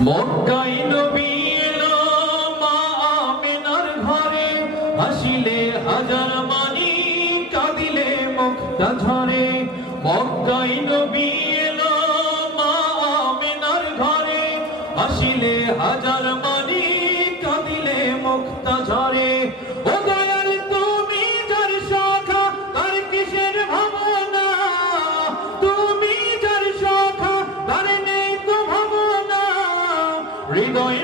মক্কায় নবী এলো মা আমিনার ঘরে, হাসিলে হাজার মানি কাঁদিলে মুক্তা ঝরে। মক্কায় নবী এলো মা আমিনার ঘরে, হাসিলে হাজার মানি কাঁদিলে মুক্তা ঝরে। ও দয়াল তুমি যার শাখা তার কিসের ভাবনা, তুমি যার শাখা তার নেই তো ভাবনা। হৃদয়